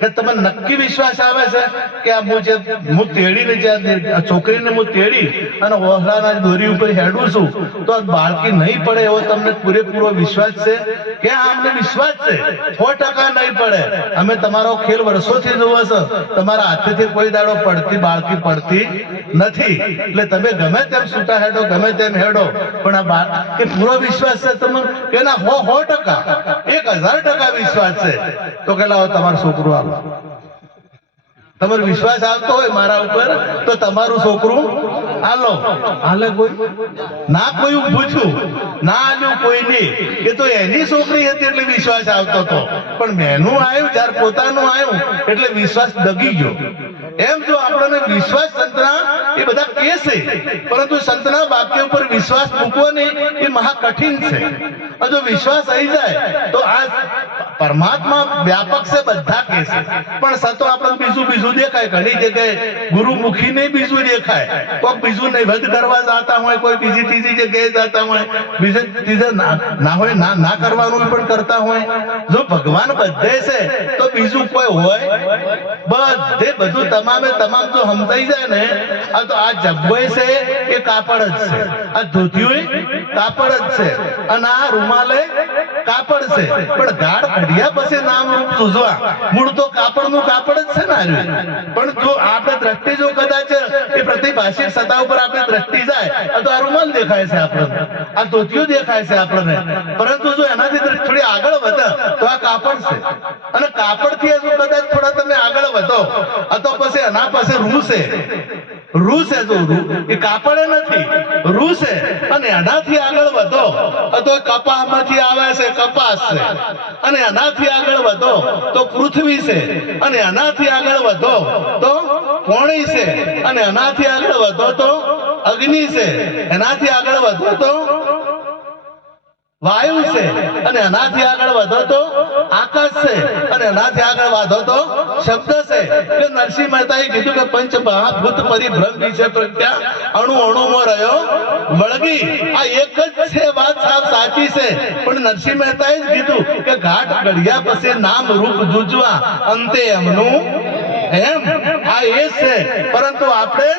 કે તમે નક્કી વિશ્વાસ આવે છે કે આ હું જે હું તેડીને જે છોકરીને હું તેડી અને ઓહરાના દોરી ઉપર હેડું છું, તો આ બાળકી નહીં પડે એવો તમને પૂરેપૂરો વિશ્વાસ છે? કે આ અમને વિશ્વાસ છે? સો ટકા નહીં પડે. અમે તમારો ખેલ વર્ષોથી જોવો છો. તમારા હાથેથી કોઈ દાડો પડતી બાળકી પડતી નથી. એટલે તમે ગમે તેમ છૂટા હેડો, ગમે તેમ હેડો, પણ આ બાળ એ પૂરો વિશ્વાસ છે તમને? કે ના સો ટકા. એક હજાર ટકા વિશ્વાસ છે. તો કે લાવો, તમારો છોકરો આવો. તમારો વિશ્વાસ આવતો હોય મારા ઉપર તો તમારું છોકરું હાલો. હાલે કોઈ? ના કોઈ પૂછ્યું ના આલ્યું કોઈ નહીં. એ તો એની છોકરી હતી એટલે વિશ્વાસ આવતો હતો. પણ મેનું આવ્યું જ્યારે પોતાનું આવ્યું એટલે વિશ્વાસ દગી ગયો. એમ જો આપણને વિશ્વાસ સંતના એ બધા કે છે પરંતુ સંતના વાક્ય ઉપર વિશ્વાસ મૂકવો નહીં એ મહા કઠિન છે જો વિશ્વાસ આવી જાય તો આ પરમાત્મા વ્યાપક છે, બધા કે છે. પણ સતો આપણે બીજું બીજું દેખાય. ઘણી જગ્યાએ ગુરુમુખી ને બીજું દેખાય. કોઈક બીજું નૈવેદ કરવા જતા હોય, કોઈ બીજી ત્રીજી જગ્યાએ જતા હોય. બીજે ત્રીજે ના હોય, ના ના કરવાનું પણ કરતા હોય. જો ભગવાન બધે છે, તો બીજું કોઈ હોય? બધે, બધું તમામે તમામ જો સમજાઈ જાય ને, આ તો આ જબ્બોય છે, એ કાપડ જ છે. આ ધોતિયું કાપડ જ છે. અને આ રૂમાલે કાપડ છે. પણ ગાઢ ઘડિયા પછી નામ રૂપ સૂઝવા. મૂળ તો કાપડનું કાપડ જ છે ને પણ જો આપણે દ્રષ્ટિ જો કદાચ એ પ્રતિભાષિક સત્તા ઉપર આપણે દ્રષ્ટિ જાય તો આ રૂમાલ દેખાય છે આપણને. આ ધોતિયું દેખાય છે આપણને. પરંતુ જો એનાથી થોડી આગળ વધે, તો આ કાપડ છે. અને કાપડથી હજુ કદાચ થોડા તમે આગળ વધો અથવા પછી એના પાસે રૂ છે. રૂ છે જો રૂ. એ કાપડે નથી. રૂ છે. અને એનાથી આગળ વધો તો કપાસમાંથી આવે છે, કપાસ છે. અને એનાથી આગળ વધો તો પૃથ્વી છે અને એનાથી આગળ વધો તો કોણી છે અને આનાથી આગળ વધો તો અગ્નિ છે. એનાથી આગળ વધો તો વાયુ છે અને એનાથી આગળ વધો તો આકાશ છે અને એનાથી આગળ વધો તો શબ્દ છે. કે નરસિંહ મહેતાએ કીધું કે પંચ મહાભૂત પરિભ્રમ વિશે પ્રજ્ઞા અણુ અણુમાં રહ્યો, વળગી. આ એક જ છે વાત સાવ સાચી છે. પણ નરસિંહ મહેતાએ જ કીધું કે ઘાટ ઘડિયા પછી નામ રૂપ જુજવા. અંતે એમનું આપણે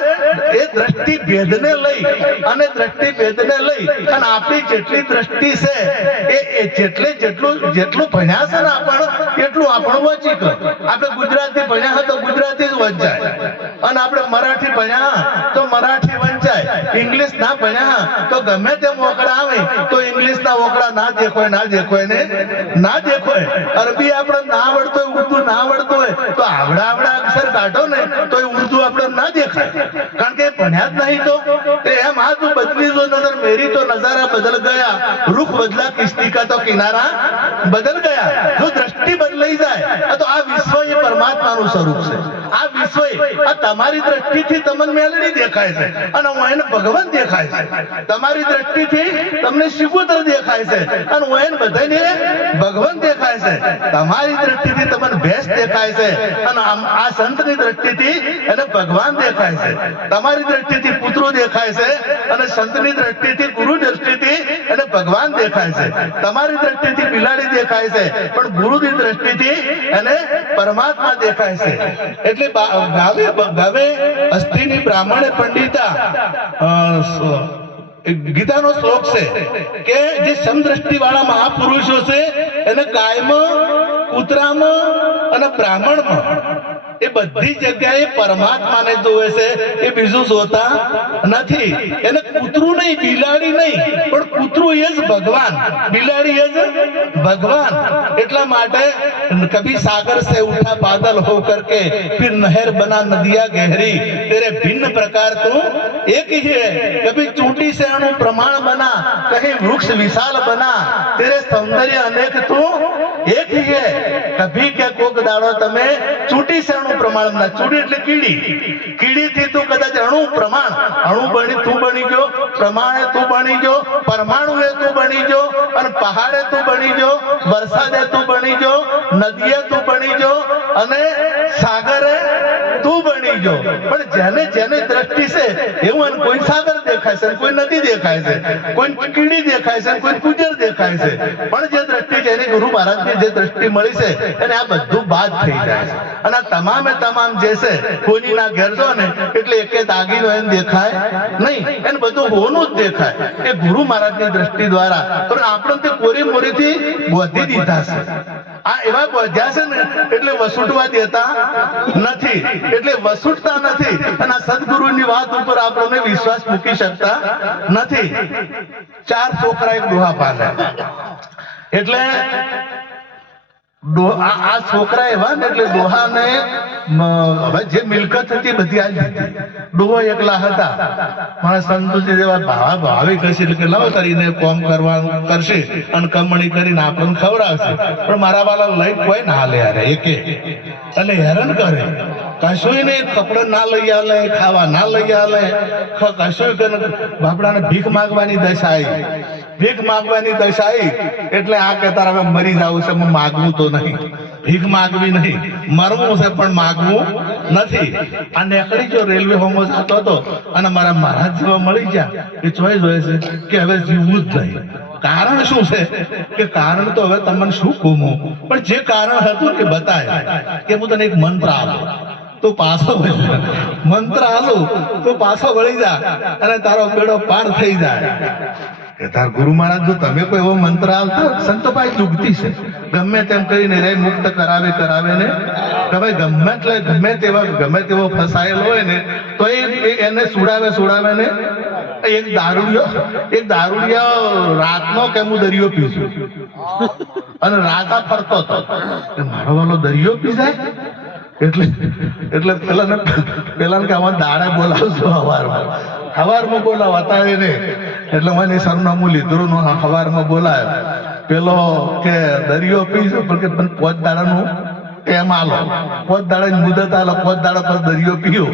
જેટલી ભણ્યા છે ને આપણ, એટલું આપણું વંચી કર આપણે ગુજરાતી ભણ્યા હોય તો ગુજરાતી જ વંચાય. અને આપણે મરાઠી ભણ્યા તો મરાઠી વંચાય. ઇંગ્લિશ ના ભણ્યા તો ગમે તેમ ઓકડા આવે તો ઇંગ્લિશ ના ના દેખોય ના દેખોય ને ના દેખોય અરબી આપણે ના આવડતો હોય, ઉર્દુ ના આવડતો હોય, તો આવડા આવડા અક્ષર કાઢો ને, તો એ ઉર્દુ આપણે ના દેખાય. કારણ કે ભણ્યા જ નહીં તો. એમ આ તું બદલી મેરી તો નજારા બદલ ગયા રૂખ બદલા કિસ્તી કા તો કિનારા બદલ ગયા જો દ્રષ્ટિ બદલાઈ જાય તો આ વિશ્વ એ પરમાત્માનું સ્વરૂપ છે આ વિશ્વ આ તમારી દ્રષ્ટિથી તમને મેલડી દેખાય છે અને હું એને ભગવાન દેખાય છે તમારી દ્રષ્ટિથી તમને શિવોતર દેખાય છે અને હું એને બધાને ભગવાન દેખાય છે તમારી દ્રષ્ટિથી તમને ભેંસ દેખાય છે અને આ સંતની દ્રષ્ટિથી એને ભગવાન દેખાય છે તમારી દ્રષ્ટિથી પુત્રો દેખાય છે અને સંતની દ્રષ્ટિથી ગુરુ દ્રષ્ટિથી એટલે ભગવાન દેખાય છે. તમારી દ્રષ્ટિથી બિલાડી દેખાય છે, પણ ગુરુની દ્રષ્ટિથી અને પરમાત્મા દેખાય છે. એટલે ભાવે ગાવે અસ્થિની બ્રાહ્મણ પંડિતા ગીતાનો શ્લોક છે કે જે સમદ્રષ્ટિ વાળા મહાપુરુષો છે, એને ગાયમાં, કૂતરામાં અને બ્રાહ્મણમાં એ બધી જગ્યાએ પરમાત્માને જોવે છે એ બીજું જોતા નથી એને કૂતરું નહીં બિલાડી નહીં પણ કૂતરું એ જ ભગવાન બિલાડી એ જ ભગવાન એટલા માટે કભી સાગર से उठा बादल हो करके फिर नहर बना नदिया गहरी तेरे भिन्न प्रकार तू एक ही है कभी चूंटी से अणु प्रमाण बना कहीं वृक्ष विशाल बना तेरे सौंदर्य अनेक तू એક ही है કભી કે કોક દાડો તમે ચૂંટી અણુ પ્રમાણ ચૂંટી. એટલે કીડી. કીડી થી તું કદાચ અણુ પ્રમાણ. અણુ બની, તું બની ગયો. પ્રમાણે તું બની ગયો. પરમાણુ એ તું બની ગયો. અને પહાડે તું બની ગયો. વરસાદે તું બની ગયો. નદીએ તું બની ગયો. અને સાગરે તું બની ગયો. પણ જેને જેની દ્રષ્ટિ છે, એવું એને કોઈ સાગર દેખાય છે કોઈ નદી દેખાય છે. કોઈ કીડી દેખાય છે કોઈ કુજર દેખાય છે. પણ જે ગુરુ મહારાજની જે દ્રષ્ટિ મળી છે અને આ બધું બાદ થઈ જાય છે. અને તમામે તમામ જે છે, કોઈના ઘેર જો ને, એટલે એક દાગીનો એને દેખાય નહીં. એને બધું હોનું જ દેખાય. એ ગુરુ મહારાજની દ્રષ્ટિ દ્વારા પણ આપણે તે કોરી મોરીથી બોધી દીધા છે. આ એવા બોધ્યા છે ને, એટલે વસૂટવા દેતા નથી. એટલે વસૂટતા નથી. અને આ સદગુરુની વાત ઉપર આપણને વિશ્વાસ મૂકી શકતા નથી. ચાર છોકરા એક ગુહા પાલે એટલે આ છોકરા એવા ને એટલે ડોહાને ને હવે જે મિલકત હતી બધી આ લીધી ડોહો એકલા હતા. મારા સંતોષી જેવા ભાવા ભાવે કહેશે, એટલે લાવો તારીને કોમ કરવાનું કરશે અને કમણી કરીને આપણને ખવડાવશે. પણ મારા વાલા લઈ કોઈ ના લે અરે એકે. અને હેરાન કરે? કશું નહીં, કપડા ના લઈ આલે, ખાવા ના લઈ આલે. કશું બાપડાને ભીખ માગવાની દશા આવી ભીખ માગવાની દશા આવી એટલે આ કે તારે હવે મરી જવું છે માગવું તો નહીં. ભીખ માગવી નહીં. મરવું છે, પણ માગવું નથી. આ નેકડી જો રેલવે હોમો જતો હતો અને મારા મહારાજ જેવા મળી ગયા, એ ચોઈસ હોય છે કે હવે જીવવું જ નહીં. કારણ શું છે? કે કારણ તો હવે તમને શું કહું? પણ જે કારણ હતું કે બતાય કે હું તને એક મંત્ર આપો. તો પાછો મંત્ર આલો, તો પાછો વળી જા અને તારો બેડો પાર થઈ જાય. તાર ગુરુ મહારાજ, જો તમે કોઈ એવો મંત્ર આલતા સંતોભાઈ ચૂકતી છે. ગમે તેમ કરીને રે, મુક્ત કરાવે કરાવે ને. કે ભાઈ ગમે એટલે, ગમે તેવા, ગમે તેવો ફસાયેલો હોય ને, તો એ એને સુડાવે સુડાવે ને. એક દારૂડિયો એક દારૂડિયો રાતનો કે હું દરિયો પીશું અને રાજા ફરતો હતો. મારો વાલો દરિયો પી જાય એટલે એટલે પેલા પેલા કે આમાં દાડે બોલાવશો હવારમાં. હવારમાં બોલાવ અત્યારે એને એટલે મને સરનામું લીધું હવારમાં બોલાય. પેલો કે દરિયો પીજો કે પોત દાડાનું એમ આલો. પોત દાડાની મુદત આલો, પોત દાડા પર દરિયો પીયો.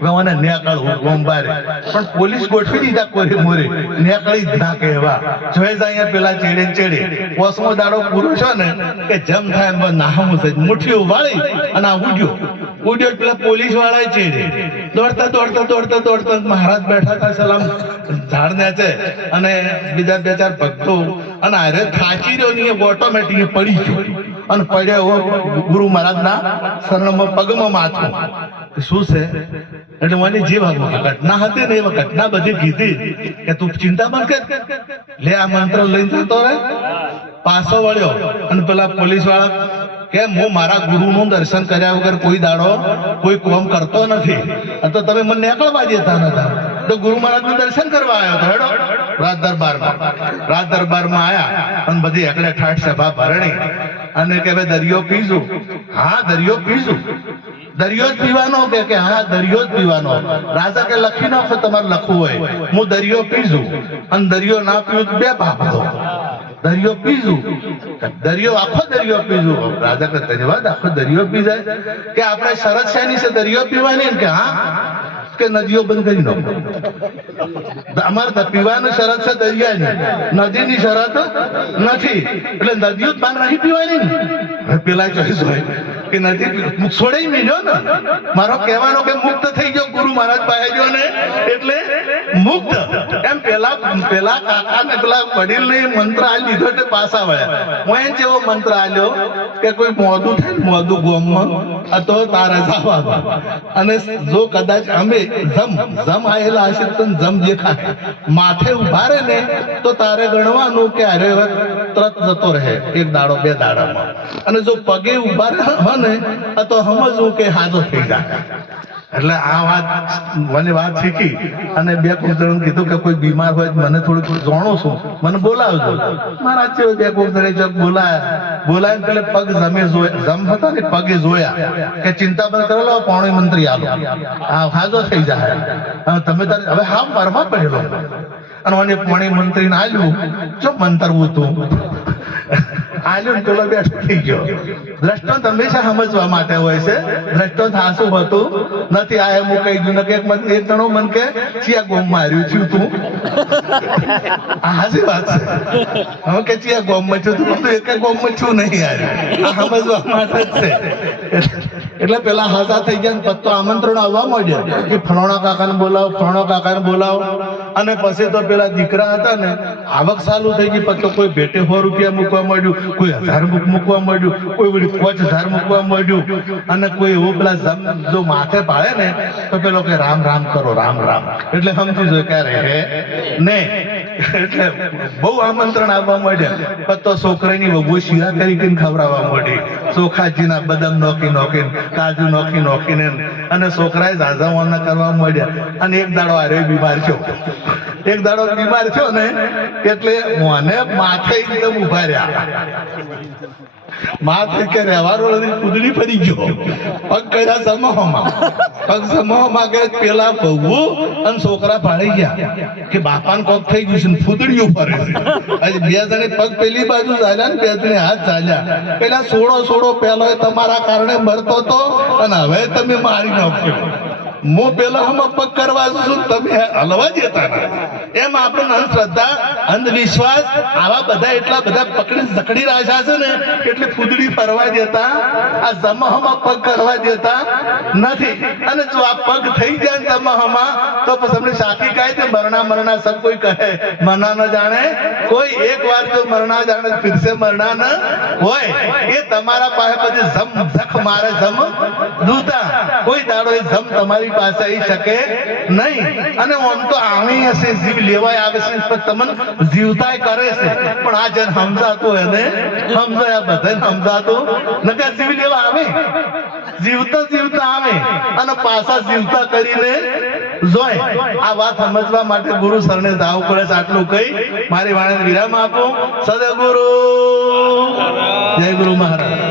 હવે મને નેકળવું ગોંબારે પણ પોલીસ ગોઠવી દીધા કોરે મોરે. નેકળી જ ના કહેવા. જોઈ જાય અહીંયા પેલા ચેડે ચેડે. ઓસમો દાડો પૂરો છે ને, કે જમ થાય નાહમું મુઠ્ઠી વાળી અને આ ઉડ્યો. ઉડ્યો પેલા પોલીસવાળા ચેડે દોડતા દોડતા દોડતા દોડતા મહારાજ બેઠા હતા સલામ ઝાડ છે અને બીજા બે ચાર ભક્તો અને અરે થાકી રહ્યો ને ઓટોમેટિક પડી ગયો. અને પડ્યો હો ગુરુ મહારાજના શરણમાં, પગમાં માથું. શું છે? એટલે મને જે ઘટના હતી ને એ ઘટના બધી કીધી કે તું ચિંતા બંધ કર. લે આ મંત્ર લઈને જતો રહે. પાછો વળ્યો અને પેલા પોલીસવાળા કે હું મારા ગુરુનું દર્શન કર્યા વગર કોઈ દાડો કોઈ કોમ કરતો નથી. તો તમે મને નીકળવા દેતા નતા. તો ગુરુ મહારાજનું દર્શન કરવા આવ્યો હતો રાજ દરબારમાં. રાજ દરબારમાં આવ્યા અને બધી એકડે ઠાઠ સભા ભરણી. અને કે ભાઈ, દરિયો પીશું હા, દરિયો પીશું દરિયો જ પીવાનો કે કે હા, દરિયો જ પીવાનો. રાજા કે લખી નાખો, તમારે લખવું હોય. હું દરિયો પીશું અને દરિયો ના પીવું બે દો. દરિયો પીશું દરિયો આખો દરિયો પીશું રાજા કે ધન્યવાદ, આખો દરિયો પી કે આપણે શરત શેની છે દરિયો પીવાની કે, હા? કે નદીઓ બંધ કરી નાખો. અમારે પીવાની શરત છે દરિયાની. નદીની શરત નથી. એટલે નદીઓ જ પાન નહીં પીવાની પેલા ચોઈસ હોય. કે નથી છોડી ને. મારો કહેવાનો કે મુક્ત થઈ ગયો ગુરુ મહારાજ પાસે ગયો ને, એટલે મુક્ત. એમ પેલા પેલા કાકા ને પેલા વડીલ ને મંત્ર આ લીધો એટલે પાછા વળ્યા હું એમ જેવો મંત્ર આલ્યો કે કોઈ મોદું થાય ને, મોદું ગોમમાં તો તારે જવા અને જો કદાચ અમે જમ જમ આયેલા હશે તો જમ દેખાય માથે ઊભા રહે ને, તો તારે ગણવાનું કે અરે ત્રત જતો રહે, એક દાડો, બે દાડામાં. અને જો પગે ઊભા રહે ને તો સમજવું કે હાજો થઈ જાય. એટલે આ વાત મને વાત શીખી અને બે કોક કીધું કે કોઈ બીમાર હોય મને થોડુંક જાણું છું મને બોલાવજો. મારા છે બે કોક જણે બોલાયા. બોલાય એટલે પગ જમે જમ હતા ને પગે જોયા. કે ચિંતા બંધ કરો લો પાણી મંત્રી આલો. આ હાજો થઈ જાય. તમે તારે હવે હા મરવા પડેલો. અને મને પાણી મંત્રીને આવ્યું જો મંતરવું તું ને પેલો બેઠો થઈ ગયો. દ્રષ્ટાંત હંમેશા સમજવા માટે હોય છે? દ્રષ્ટાંત હાસું હતું? નથી, આ એમ કહી ગયું નથી એક એક જણો મન કે, ચિયા ગોમ માર્યું છું તું. હાસી વાત છે. હું કે ચિયા ગોમ છું તું એક ગોમમાં છું નહીં યાર. સમજવા માટે જ છે. એટલે પેલા હાસા થઈ ગયા પત્તો આમંત્રણ આવવા માંડ્યા કે ફણોણા કાકાને બોલાવો ફણોણા કાકાને બોલાવો. અને પછી તો પેલા દીકરા હતા ને, આવક ચાલુ થઈ ગઈ, પછી કોઈ ભેટે સો રૂપિયા મૂકવા માંડ્યું, કોઈ હજાર મૂક, મૂકવા માંડ્યું, કોઈ વળી પાંચ હજાર મૂકવા માંડ્યું. અને કોઈ એવો પેલા જો માથે પાડે ને, તો પેલો કે રામ રામ કરો, રામ રામ. એટલે સમજી જો ક્યારે હે? ને બહુ આમંત્રણ આવવા માંડ્યા તો છોકરાની શિયા કરી કરીને ખવડાવવા માંડી. ચોખાજીના બદામ નોખી નોખીને, કાજુ નોખી નોખીને અને છોકરાએ ઝાઝાવાના કરવા માંડ્યા. અને એક દાડો આરે બીમાર થયો. એક દાડો બીમાર થયો ને, એટલે મને માથે એકદમ ઊભા રહ્યા. માથે કે રહેવાનો કુદડી ફરી ગયો. પગ કર્યા સમૂહમાં. પગ સમૂહમાં કે પેલા બહુ અને છોકરા ભાળી ગયા. કે બાપાને કોક થઈ ગયું છે ફૂદડીઓ ફરે આજે બે જણે પગ પેલી બાજુ ચાલ્યા ને બે જણે હાથ ચાલ્યા. પેલા સોળો સોળો પેલો એ તમારા કારણે મરતો તો અને હવે તમે મારી નાખ્યો હું પેલા હમ પગ કરવા છું, તમે હલવા દેતા ના એમ આપણને અંધશ્રદ્ધા અંધવિશ્વાસ, આવા બધા એટલા બધા પકડી જકડી રાખ્યા છે ને, એટલે ફૂદડી ફરવા દેતા, આ જમહમાં પગ કરવા દેતા નથી. અને જો આ પગ થઈ જાય ને તો પછી સાથી કહે છે મરણા મરણા સબ કોઈ કહે. મરણા ન જાણે. કોઈ એક વાર જો મરણા જાણે ફિરસે મરણા ન હોય. એ તમારા પાસે પછી જમ, જખ મારે જમ દૂતા. કોઈ દાડો એ જમ તમારી પાસે આવી શકે નહીં. અને આમ તો આવી હશે જીવ લેવાય આવે છે તમને જીવતાય કરે છે. પણ આ જેને સમજાતો એને. સમજાય, બધાને સમજાતું. નકર જીવ લેવા આવે. જીવતા જીવતા આવે. અને પાછા જીવતા કરીને જોય. આ વાત સમજવા માટે ગુરુ સરને જાવું પડે છે આટલું કહી. મારી વાણી વિરામ આપો. સદગુરુ. જય ગુરુ મહારાજ.